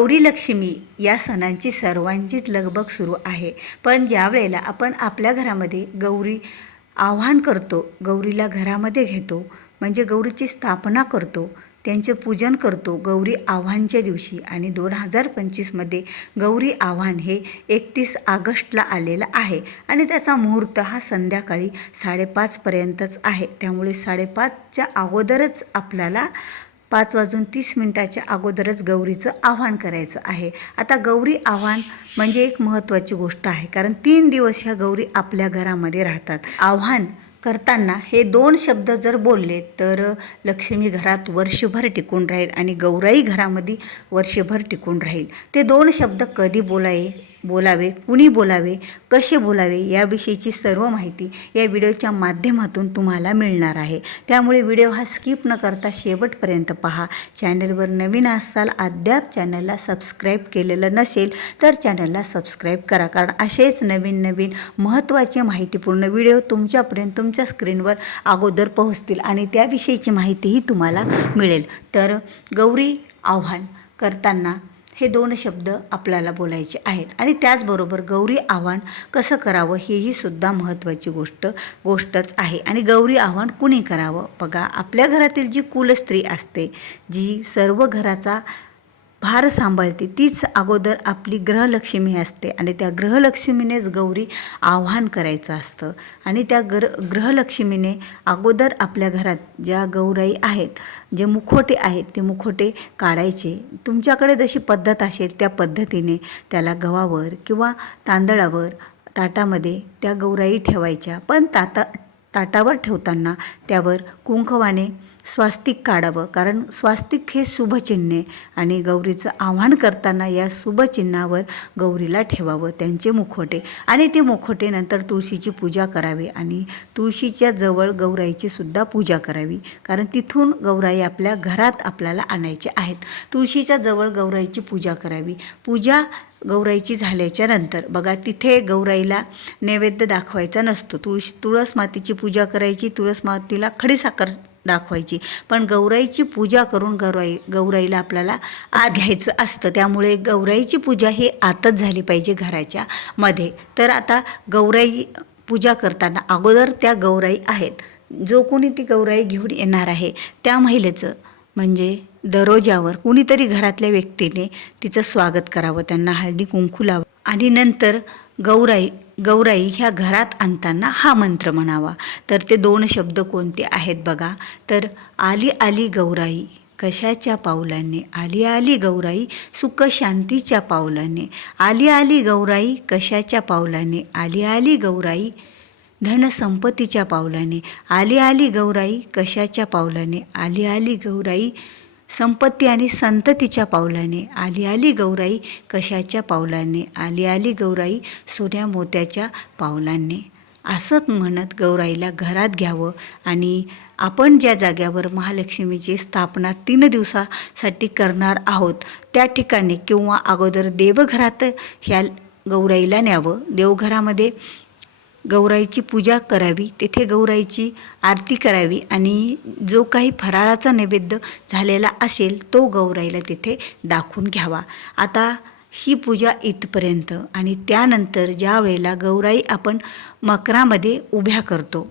गौरी लक्ष्मी या सणांची सर्वांचीच लगबग सुरू आहे. पण ज्या वेळेला आपण आपल्या घरामध्ये गौरी आवाहन करतो, गौरीला घरामध्ये घेतो, म्हणजे गौरीची स्थापना करतो, त्यांचे पूजन करतो गौरी आव्हानच्या दिवशी. आणि 2025मध्ये गौरी आव्हान हे 31 ऑगस्टला आलेलं आहे आणि त्याचा मुहूर्त हा संध्याकाळी 5:30पर्यंतच आहे. त्यामुळे 5:30च्या अगोदरच आपल्याला 5:30 अगोदरच गौरीचं आव्हान करायचं आहे. आता गौरी आव्हान म्हणजे एक महत्त्वाची गोष्ट आहे, कारण 3 दिवस ह्या गौरी आपल्या घरामध्ये राहतात. आव्हान करताना हे 2 शब्द जर बोलले तर लक्ष्मी घरात वर्षभर टिकून राहील आणि गौराई घरामध्ये वर्षभर टिकून राहील. ते 2 शब्द कधी बोलावे, कुणी बोलावे, कसे बोलावे याविषयीची सर्व माहिती या व्हिडिओच्या माध्यमातून तुम्हाला मिळणार आहे. त्यामुळे व्हिडिओ हा स्किप न करता शेवटपर्यंत पहा. चॅनलवर नवीन असाल, अद्याप चॅनलला सबस्क्राईब केलेलं नसेल तर चॅनलला सबस्क्राईब करा, कारण असेच नवीन महत्त्वाचे माहितीपूर्ण व्हिडिओ तुमच्यापर्यंत तुमच्या स्क्रीनवर अगोदर पोहोचतील आणि त्याविषयीची माहितीही तुम्हाला मिळेल. तर गौरी आव्हान करताना हे 2 शब्द आपल्याला बोलायचे आहेत आणि त्याचबरोबर गौरी आव्हान कसं करावं हेही सुद्धा महत्त्वाची गोष्टच आहे. आणि गौरी आव्हान कुणी करावं? बघा, आपल्या घरातील जी कुलस्त्री असते, जी सर्व घराचा भार सांभाळते, तीच अगोदर आपली ग्रहलक्ष्मी असते आणि त्या ग्रहलक्ष्मीनेच गौरी आव्हान करायचं असतं. आणि त्या ग्रहलक्ष्मीने अगोदर आपल्या घरात ज्या गौराई आहेत, जे मुखोटे आहेत, ते मुखोटे काढायचे. तुमच्याकडे जशी पद्धत असेल त्या पद्धतीने त्याला गव्हावर किंवा तांदळावर ताटामध्ये त्या गौराई ठेवायच्या. पण ताटावर ठेवताना त्यावर कुंकवाने स्वास्तिक काढावं, कारण स्वास्तिक हे शुभचिन्ह आणि गौरीचं आव्हान करताना या शुभचिन्हावर गौरीला ठेवावं त्यांचे मुखोटे. आणि ते मुखोटे नंतर तुळशीची पूजा करावी आणि तुळशीच्या जवळ गौराईची सुद्धा पूजा करावी, कारण तिथून गौराई आपल्या घरात आपल्याला आणायचे आहेत. तुळशीच्या जवळ गौराईची पूजा करावी. पूजा गौराईची झाल्याच्या नंतर बघा, तिथे गौराईला नैवेद्य दाखवायचा नसतो. तुळस मातीची पूजा करायची, तुळस मातीला खडीसाखर दाखवायची, पण गौराईची पूजा करून गौराईला आपल्याला आत घ्यायचं असतं. त्यामुळे गौराईची पूजा ही आतच झाली पाहिजे घराच्या मध्ये. तर आता गौराई पूजा करताना अगोदर त्या गौराई आहेत, जो कोणी ती गौराई घेऊन येणार आहे त्या महिलेचं म्हणजे दरोजावर कुणीतरी घरातल्या व्यक्तीने तिचं स्वागत करावं, त्यांना हळदी कुंकू लावावं आणि नंतर गौराई ह्या घरात आणताना हा मंत्र म्हणावा. तर ते 2 शब्द कोणते आहेत बघा, तर आली आली गौराई कशाच्या पावलाने, आली आली गौराई सुख शांतीच्या पावलाने, आली आली गौराई कशाच्या पावलाने, आली आली गौराई धन संपत्तीच्या पावलाने, आली आली गौराई कशाच्या पावलाने, आली आली गौराई संपत्ती आणि संततीच्या पावलाने, आली आली गौराई कशाच्या पावलाने, आली आली गौराई सोन्या मोत्याच्या पावलाने. असंच म्हणत गौराईला घरात घ्यावं. आणि आपण ज्या जाग्यावर महालक्ष्मीची स्थापना 3 दिवसासाठी करणार आहोत त्या ठिकाणी किंवा अगोदर देवघरात ह्या गौराईला न्यावं. देवघरामध्ये गौराईची पूजा करावी, तिथे गौराईची आरती करावी आणि जो काही फराळाचा नैवेद्य झालेला असेल तो गौराईला तिथे दाखवून घ्यावा. आता ही पूजा इथपर्यंत. आणि त्यानंतर ज्या वेळेला गौराई आपण मकरामध्ये उभ्या करतो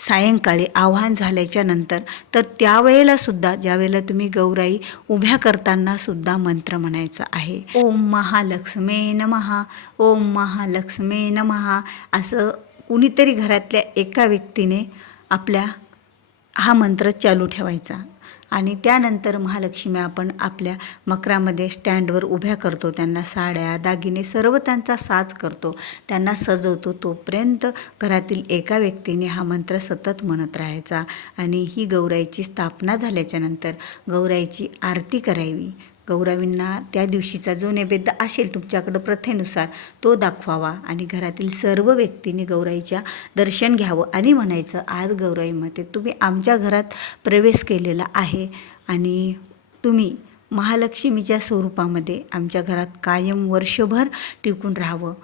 सायंकाळी आव्हान झाल्याच्या नंतर, तर त्यावेळेला सुद्धा ज्यावेळेला तुम्ही गौराई उभ्या करताना सुद्धा मंत्र म्हणायचा आहे. ओम महालक्ष्मे नमः, ओम महालक्ष्मे नमः. असं कुणीतरी घरातल्या एका व्यक्तीने आपल्या हा मंत्र चालू ठेवायचा. आणि त्यानंतर महालक्ष्मी आपण आपल्या मकरामध्ये स्टँडवर उभ्या करतो, त्यांना साड्या दागिने सर्व त्यांचा साज करतो, त्यांना सजवतो. तोपर्यंत घरातील एका व्यक्तीने हा मंत्र सतत म्हणत राहायचा. आणि ही गौराईची स्थापना झाल्याच्या नंतर गौराईची आरती करावी. गौराईंना त्या दिवशीचा जो नैवेद्य असेल तुमच्याकडं प्रथेनुसार तो दाखवावा आणि घरातील सर्व व्यक्तींनी गौराईच्या दर्शन घ्यावं आणि म्हणायचं, आज गौराईमध्ये तुम्ही आमच्या घरात प्रवेश केलेला आहे आणि तुम्ही महालक्ष्मीच्या स्वरूपामध्ये आमच्या घरात कायम वर्षभर टिकून राहावं.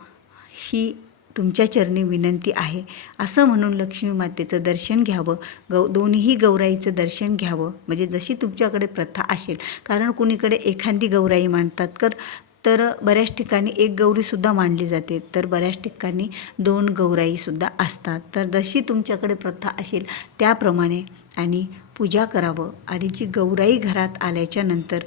ही तुमच्या चरणी विनंती आहे असं म्हणून लक्ष्मी मातेचं दर्शन घ्यावं, दोन्हीही गौराईचं दर्शन घ्यावं. म्हणजे जशी तुमच्याकडे प्रथा असेल, कारण कुणीकडे एखादी गौराई मांडतात तर बऱ्याच ठिकाणी एक गौरीसुद्धा मांडली जाते, तर बऱ्याच ठिकाणी 2 गौराईसुद्धा असतात. तर जशी तुमच्याकडे प्रथा असेल त्याप्रमाणे आणि पूजा करावं. आणि जी गौराई घरात आल्याच्या नंतर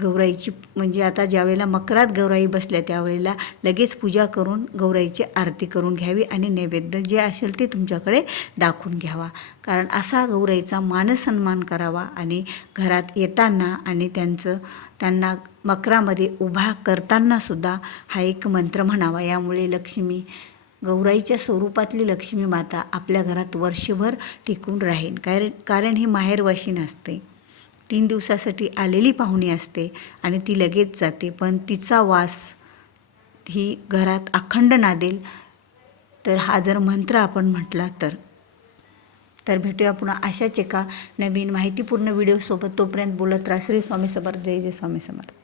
गौराईची म्हणजे आता ज्यावेळेला मकरात गौराई बसल्या त्यावेळेला लगेच पूजा करून गौराईची आरती करून घ्यावी आणि नैवेद्य जे असेल ते तुमच्याकडे दाखवून घ्यावा. कारण असा गौराईचा मानसन्मान करावा आणि घरात येताना आणि त्यांना मकरामध्ये उभा करतानासुद्धा हा एक मंत्र म्हणावा. यामुळे गौराईच्या स्वरूपातली लक्ष्मी माता आपल्या घरात वर्षभर टिकून राहील. कारण ही माहेरवाशी नसते, 3 दिवसासाठी आलेली पाहुणी असते आणि ती लगेच जाते, पण तिचा वास ही घरात अखंड नांदेल. तर हा जर मंत्र आपण म्हटला तर भेटूया पुन्हा अशाच एका नवीन माहितीपूर्ण व्हिडिओसोबत. तोपर्यंत बोलत राहा. श्री स्वामी समर्थ. जय जय स्वामी समर्थ.